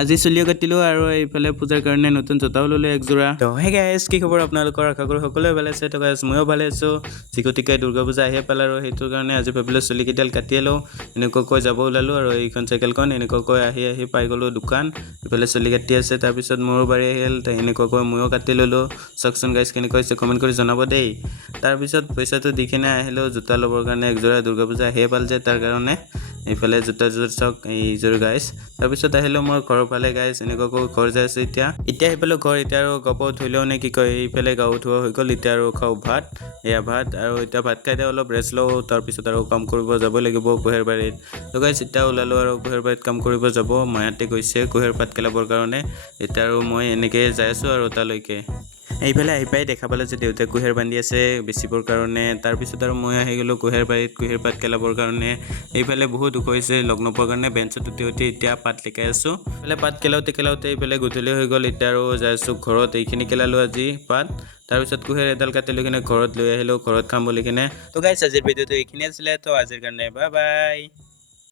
আজি চুলিও কাটিলোঁ আৰু এইফালে পূজাৰ কাৰণে নতুন জোতাও ল'লোঁ একযোৰা। তো হে গাইজ, কি খবৰ আপোনালোকৰ? আশা কৰোঁ সকলোৱে ভালে আছে। তো গাইজ ময়ো ভালে আছোঁ। যিগতিকে দুৰ্গা পূজা আহিয়ে পালে আৰু সেইটোৰ কাৰণে আজি ভাবিলোঁ চুলিকেইডাল কাটিয়ে লওঁ। এনেকুৱাকৈ যাব ওলালোঁ আৰু এইখন চাইকেলখন এনেকুৱাকৈ আহি পাই গ'লোঁ দোকান। এইফালে চুলি কাটি আছে, তাৰপিছত মোৰো বাৰী আহিল। এনেকুৱাকৈ ময়ো কাটি ল'লোঁ। চাওকচোন গাইজ কেনেকৈ হৈছে কমেণ্ট কৰি জনাব দেই। তাৰপিছত পইচাটো দি কিনে আহিলোঁ জোতা ল'বৰ কাৰণে একযোৰা। দুৰ্গা পূজা আহিয়ে পাল যে তাৰ কাৰণে এইফালে জোতাযোৰ চাওক এইযোৰ গাইজ। তাৰপিছত আহিলোঁ মই ঘৰৰ ফালে গাইজ। এনেকুৱাকৈ ঘৰ যাই আছোঁ এতিয়া আহিলোঁ ঘৰ। এতিয়া আৰু গা পা ধুই লওঁ নে কি কয়, এইফালে গা ধোৱা হৈ গ'ল। এতিয়া আৰু খাওঁ ভাত, এয়া ভাত। আৰু এতিয়া ভাত খাই দিয়ে অলপ ৰেষ্ট লওঁ। তাৰপিছত আৰু কাম কৰিব যাব লাগিব কুঁহিয়াৰ বাৰীত। তো গাইজ এতিয়া ওলালোঁ আৰু কুঁহিয়াৰ বাৰীত কাম কৰিব যাব। মাহঁতে গৈছে কুঁহিয়াৰ পাত কেলাবৰ কাৰণে। এতিয়া আৰু মই এনেকৈ যাই আছোঁ আৰু তালৈকে। এইফালে আহি পাই দেখা পালোঁ যে দেউতাই কুঁহিয়াৰ বান্ধি আছে বেচিবৰ কাৰণে। তাৰপিছত আৰু মই আহি গ'লোঁ কুঁহিয়াৰ বাৰীত কুঁহিয়াৰ পাত কেলাবৰ কাৰণে। এইফালে বহুত দুখ হৈছে লগ নোপোৱাৰ কাৰণে বেঞ্চত উঠি এতিয়া পাত লিকাই আছোঁ। এইফালে পাত কেলাওঁতে এইফালে গধূলি হৈ গ'ল। এতিয়া আৰু যাই আছোঁ ঘৰত। এইখিনি কেলালোঁ আজি পাত। তাৰপিছত কুঁহিয়াৰ এডাল কাটি লৈ কিনে ঘৰত লৈ আহিলোঁ, ঘৰত খাম বুলি কিনে। তো গাইজ আজিৰ ভিডিঅ'টো এইখিনি আছিলে। তো আজিৰ কাৰণে বাই বাই।